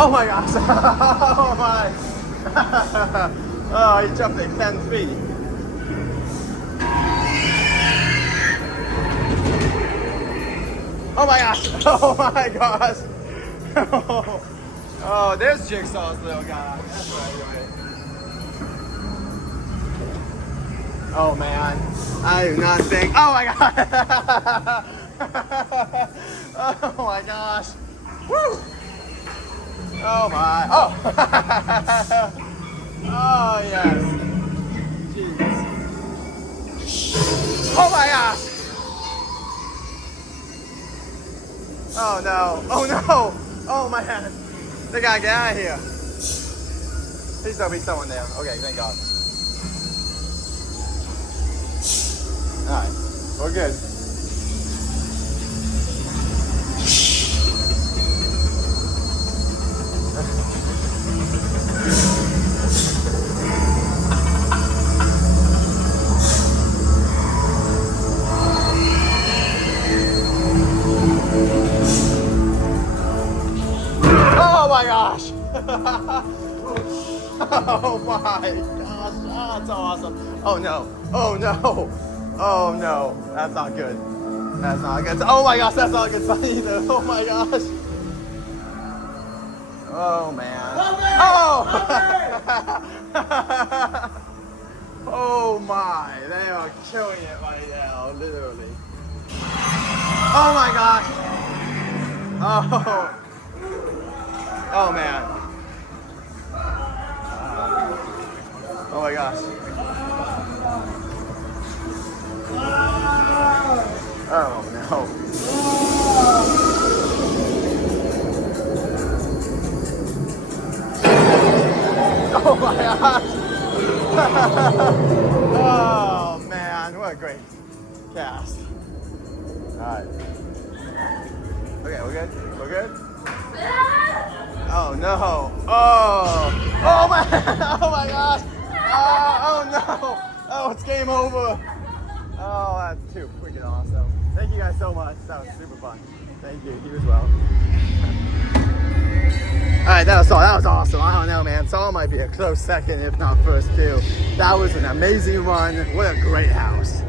Oh my gosh. Oh my. Oh, he jumped like 10 feet. Oh my gosh. Oh my gosh. Oh, there's Jigsaw's little guy. That's right. Oh man. I do not think. Oh my god. Oh my gosh. Woo. Oh my. Oh. Oh yes. Jeez. Oh my gosh. Oh no. Oh no. Oh man. They gotta get out of here. Please don't be someone there. Okay, thank God. Alright, we're good. Oh my gosh! Oh my gosh, that's awesome. Oh no, oh no, oh no, that's not good. That's not good. Oh my gosh, that's not good fun either. Oh my gosh. Oh man. Oh! Oh my, they are killing it right now, literally. Oh my gosh. Oh. Oh man. Oh my gosh. Oh no. Oh my gosh. Oh man, what a great cast. Alright. Okay, we're good? We're good? Oh no! Oh! Oh my! Oh my gosh! Oh no! Oh, it's game over! Oh, that's too freaking awesome! Thank you guys so much. That was super fun. Thank you. You as well. All right, that was awesome. I don't know, man. Saul might be a close second, if not first too. That was an amazing run. What a great house!